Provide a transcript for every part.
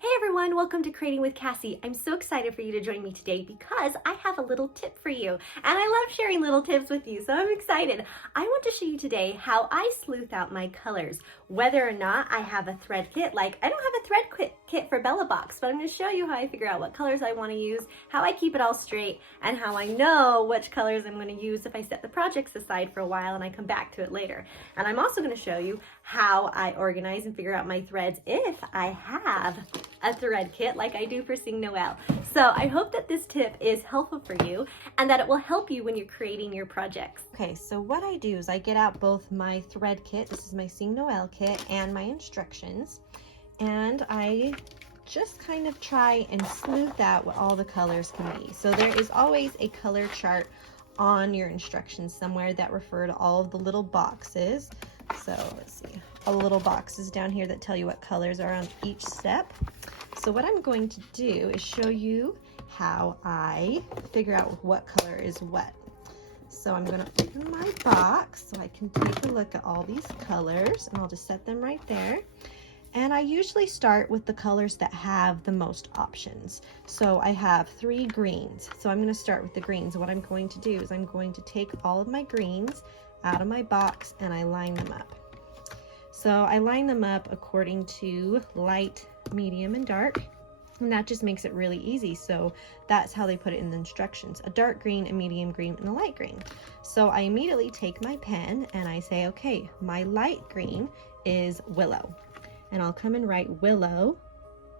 Hey everyone, welcome to Creating with Cassie. I'm so excited for you to join me today because I have a little tip for you. And I love sharing little tips with you, so I'm excited. I want to show you today how I sleuth out my colors. Whether or not I have a thread kit, like I don't have a thread kit for Bella Box, but I'm going to show you how I figure out what colors I want to use, how I keep it all straight, and how I know which colors I'm going to use if I set the projects aside for a while and I come back to it later. And I'm also going to show you how I organize and figure out my threads if I have a thread kit like I do for Sing Noel. So I hope that this tip is helpful for you and that it will help you when you're creating your projects. Okay, so what I do is I get out both my thread kit, this is my Sing Noel kit, and my instructions, and I just kind of try and smooth out what all the colors can be. So there is always a color chart on your instructions somewhere that refer to all of the little boxes. So let's see, all the little boxes down here that tell you what colors are on each step. So what I'm going to do is show you how I figure out what color is what. So I'm going to open my box so I can take a look at all these colors, and I'll just set them right there. And I usually start with the colors that have the most options. So I have 3 greens. So I'm going to start with the greens. What I'm going to do is I'm going to take all of my greens out of my box and I line them up. So I line them up according to light, medium, and dark. And that just makes it really easy. So that's how they put it in the instructions: a dark green, a medium green, and a light green. So I immediately take my pen and I say, okay, my light green is willow. And I'll come and write willow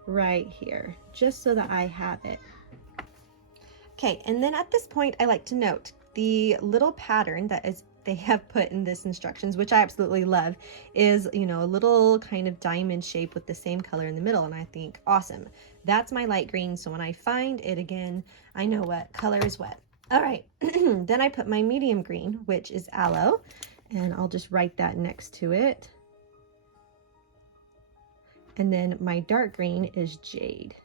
right here, just so that I have it. Okay, and then at this point, I like to note the little pattern that they have put in this instructions, which I absolutely love, is, a little kind of diamond shape with the same color in the middle. And I think, awesome, that's my light green. So when I find it again, I know what color is what. All right, then I put my medium green, which is aloe, and I'll just write that next to it. And then my dark green is jade.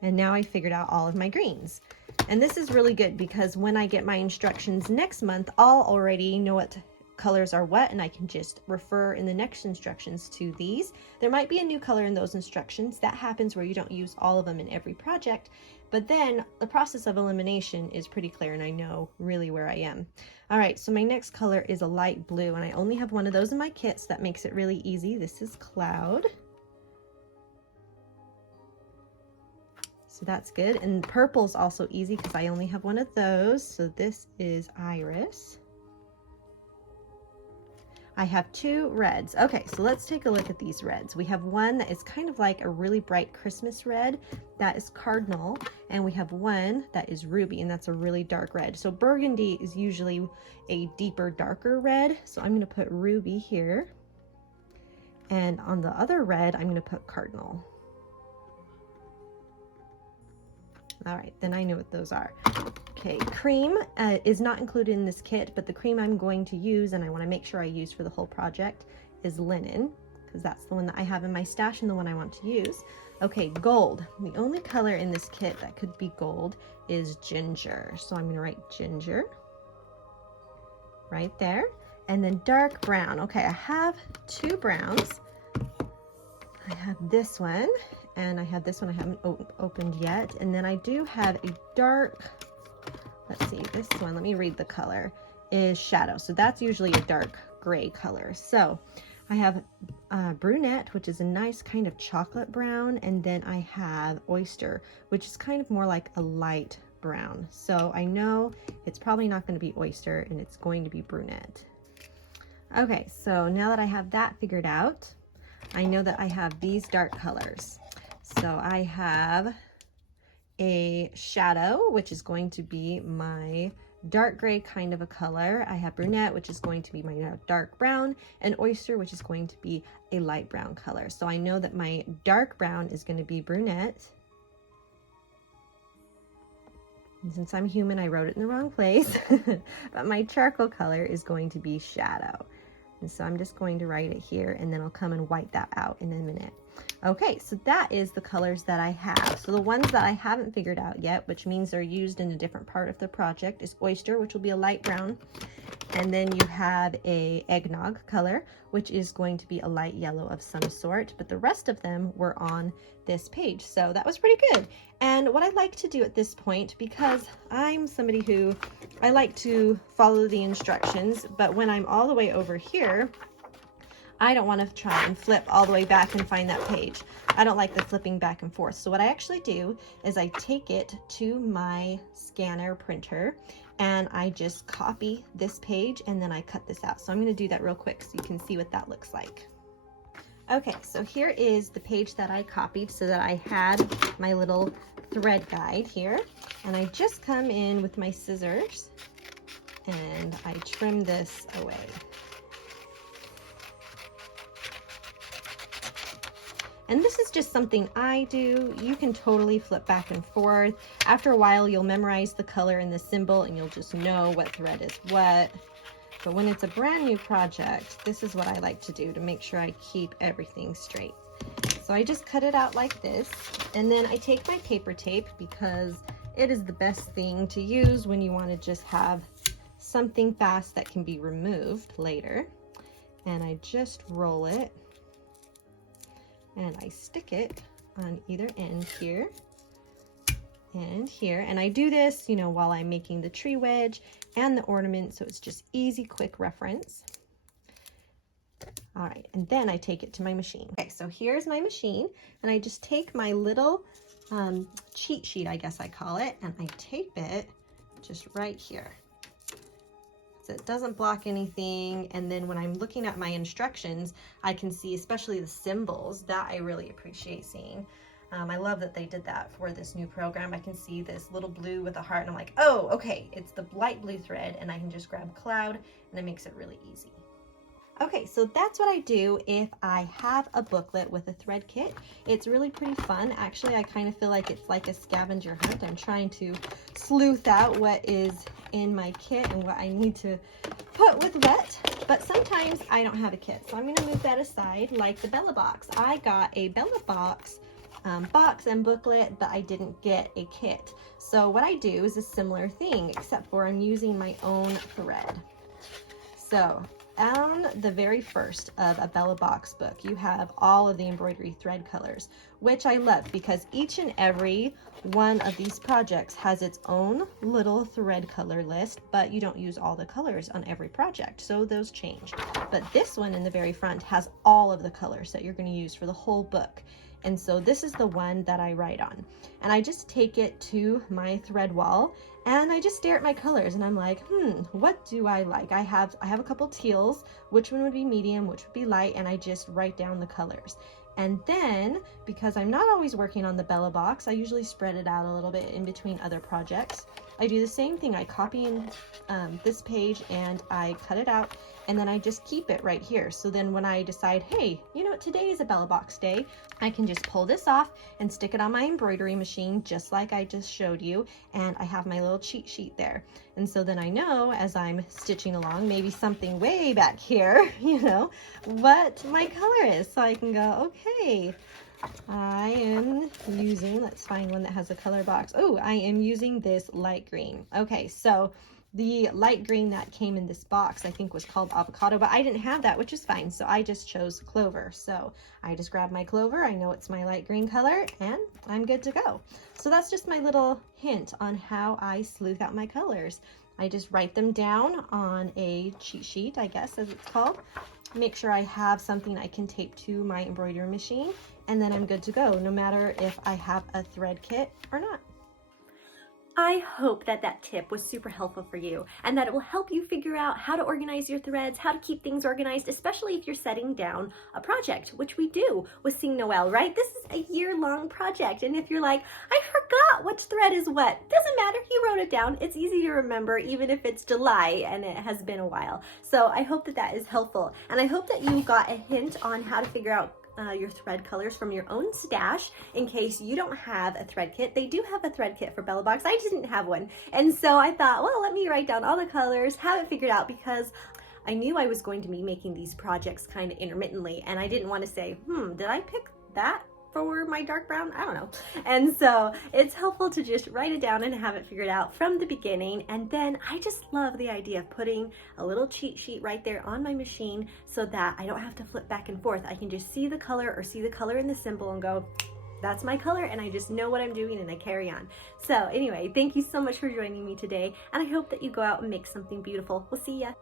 And now I figured out all of my greens. And this is really good because when I get my instructions next month, I'll already know what colors are what, and I can just refer in the next instructions to these. There might be a new color in those instructions. That happens where you don't use all of them in every project, but then the process of elimination is pretty clear and I know really where I am. All right, so my next color is a light blue, and I only have one of those in my kit, so that makes it really easy. This is cloud. So that's good. And purple is also easy because I only have one of those. So this is iris. I have 2 reds. Okay, so let's take a look at these reds. We have one that is kind of like a really bright Christmas red. That is cardinal. And we have one that is ruby, and that's a really dark red. So burgundy is usually a deeper, darker red. So I'm going to put ruby here. And on the other red, I'm going to put cardinal. All right, then I know what those are. Okay, cream is not included in this kit, but the cream I'm going to use, and I want to make sure I use for the whole project, is linen, because that's the one that I have in my stash and the one I want to use. Okay, gold. The only color in this kit that could be gold is ginger. So I'm going to write ginger right there. And then dark brown. Okay, I have 2 browns. I have this one, and I have this one I haven't opened yet. And then I do have a dark, let's see, this one, let me read the color, is shadow. So that's usually a dark gray color. So I have brunette, which is a nice kind of chocolate brown. And then I have oyster, which is kind of more like a light brown. So I know it's probably not going to be oyster, and it's going to be brunette. Okay, so now that I have that figured out, I know that I have these dark colors. So I have a shadow, which is going to be my dark gray kind of a color. I have brunette, which is going to be my dark brown, and oyster, which is going to be a light brown color. So I know that my dark brown is going to be brunette. And since I'm human, I wrote it in the wrong place. But my charcoal color is going to be shadow. And so I'm just going to write it here, and then I'll come and white that out in a minute. Okay, so that is the colors that I have. So the ones that I haven't figured out yet, which means they're used in a different part of the project, is oyster, which will be a light brown, And then you have a eggnog color, which is going to be a light yellow of some sort, but the rest of them were on this page. So that was pretty good. And what I like to do at this point, because I'm somebody who I like to follow the instructions, but when I'm all the way over here, I don't want to try and flip all the way back and find that page. I don't like the flipping back and forth. So what I actually do is I take it to my scanner printer and I just copy this page and then I cut this out. So I'm going to do that real quick so you can see what that looks like. Okay, so here is the page that I copied so that I had my little thread guide here. And I just come in with my scissors and I trim this away. And this is just something I do. You can totally flip back and forth. After a while, you'll memorize the color and the symbol and you'll just know what thread is what. But when it's a brand new project, this is what I like to do to make sure I keep everything straight. So I just cut it out like this. And then I take my paper tape because it is the best thing to use when you want to just have something fast that can be removed later. And I just roll it. And I stick it on either end here and here. And I do this, you know, while I'm making the tree wedge and the ornament, so it's just easy, quick reference. All right, and then I take it to my machine. Okay, so here's my machine, and I just take my little cheat sheet, I guess I call it, and I tape it just right here. So it doesn't block anything, and then when I'm looking at my instructions, I can see especially the symbols that I really appreciate seeing. I love that they did that for this new program. I can see this little blue with a heart, and I'm like, oh, okay, it's the light blue thread, and I can just grab cloud, and it makes it really easy. Okay, so that's what I do if I have a booklet with a thread kit. It's really pretty fun. Actually, I kind of feel like it's like a scavenger hunt. I'm trying to sleuth out what is in my kit and what I need to put with what, but sometimes I don't have a kit. So I'm going to move that aside, like the Bella box. I got a Bella box box and booklet, but I didn't get a kit. So what I do is a similar thing, except for I'm using my own thread. So on the very first of a Bella box book, you have all of the embroidery thread colors, which I love because each and every one of these projects has its own little thread color list, but you don't use all the colors on every project, so those change. But this one in the very front has all of the colors that you're going to use for the whole book. And so this is the one that I write on. And I just take it to my thread wall and I just stare at my colors and I'm like, what do I like? I have a couple teals, which one would be medium, which would be light, and I just write down the colors. And then, because I'm not always working on the Bella box, I usually spread it out a little bit in between other projects. I do the same thing. I copy in this page and I cut it out, and then I just keep it right here. So then when I decide, hey, you know what, today is a Bella box day, I can just pull this off and stick it on my embroidery machine, just like I just showed you, and I have my little cheat sheet there. And so then I know as I'm stitching along, maybe something way back here, you know, what my color is. So I can go, okay, I am using, let's find one that has a color box. Oh, I am using this light green. Okay, so the light green that came in this box, I think was called avocado, but I didn't have that, which is fine. So I just chose clover. So I just grabbed my clover. I know it's my light green color and I'm good to go. So that's just my little hint on how I sleuth out my colors. I just write them down on a cheat sheet, I guess, as it's called. Make sure I have something I can tape to my embroidery machine, and then I'm good to go, no matter if I have a thread kit or not. I hope that that tip was super helpful for you and that it will help you figure out how to organize your threads, how to keep things organized, especially if you're setting down a project, which we do with Sing Noel, right? This is a year-long project, and if you're like, I forgot which thread is what, doesn't matter, you wrote it down. It's easy to remember even if it's July and it has been a while. So I hope that that is helpful, and I hope that you got a hint on how to figure out your thread colors from your own stash in case you don't have a thread kit. They do have a thread kit for Bella box. I just didn't have one. And so I thought, well, let me write down all the colors, have it figured out, because I knew I was going to be making these projects kind of intermittently, and I didn't want to say, did I pick that for my dark brown, I don't know. And so it's helpful to just write it down and have it figured out from the beginning. And then I just love the idea of putting a little cheat sheet right there on my machine so that I don't have to flip back and forth. I can just see the color or see the color in the symbol and go, that's my color, and I just know what I'm doing and I carry on. So anyway, thank you so much for joining me today, and I hope that you go out and make something beautiful. We'll see ya.